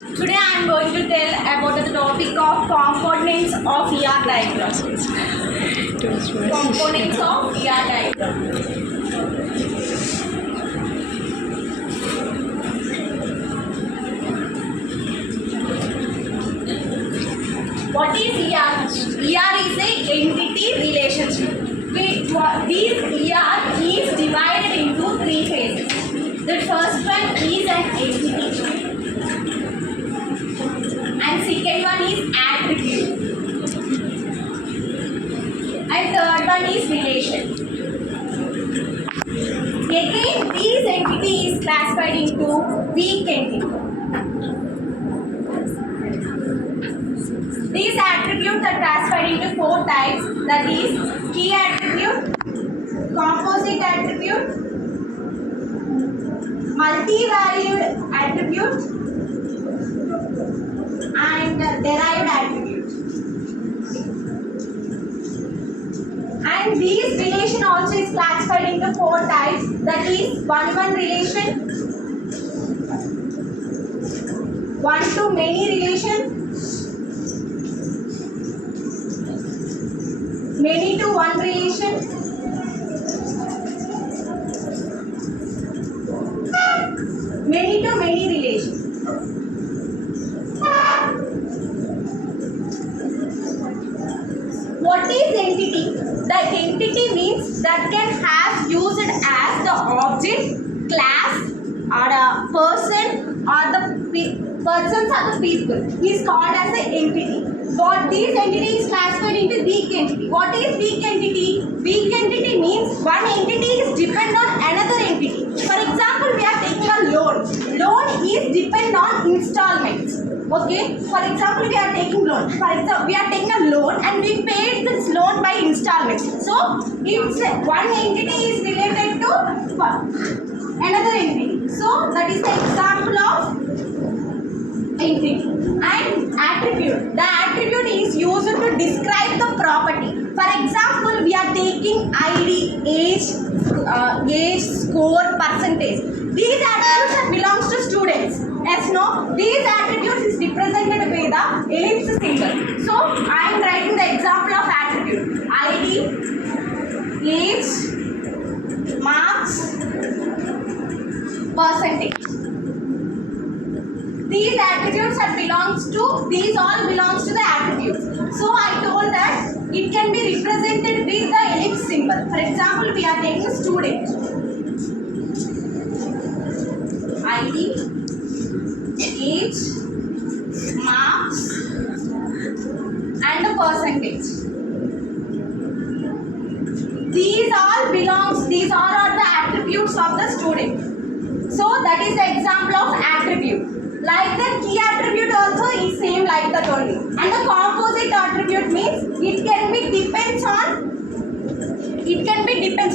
Today I am going to tell about the topic of components of ER diagram. Components of ER diagram. What is ER? ER is a entity relationship. This ER is divided into three phases. The first one is an entity. And second one is attribute. And third one is relation. Again, this entity is classified into weak entity. These attributes are classified into four types, that is key attribute, composite attribute, multi-valued attribute, and derived attribute. And these relation also is classified into four types, that is one-to-one relation, one-to-many relation, many-to-one relation, many-to-many relation. What is entity? The entity means that can have used as the object, class, or a person, or the persons or the people is called as an entity. What this entity is classified into weak entity. What is weak entity? Weak entity means one entity is dependent on another entity. For example, we are taking a loan. Loan is dependent on installments. Okay. For example, we are taking loan. For example, we are taking a loan and we paid this loan by installments. So, if one entity is related to another entity. So, that is the example of entity. And attribute. The attribute is used to describe the property. For example, we are taking ID, age, score, percentage. These attributes belongs to students. As no, these attributes is represented by the ellipse symbol. So, I am writing the example of attribute. ID, age, marks, percentage. These attributes these all belongs to the attributes. So I told that it can be represented with the ellipse symbol. For example, we are taking a student. ID, age, marks, and the percentage. These all are the attributes of the student. So that is the example of attribute. Like the key attribute also is same like that only. And the composite attribute means it can be depends.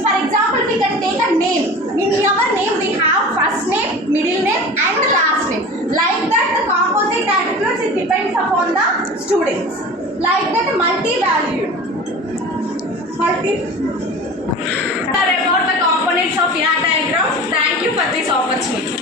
For example, we can take a name. In our name we have first name, middle name and the last name. Like that the composite attributes it depends upon the students. Like that multi-valued. About the components of ER diagram. Thank you for this opportunity.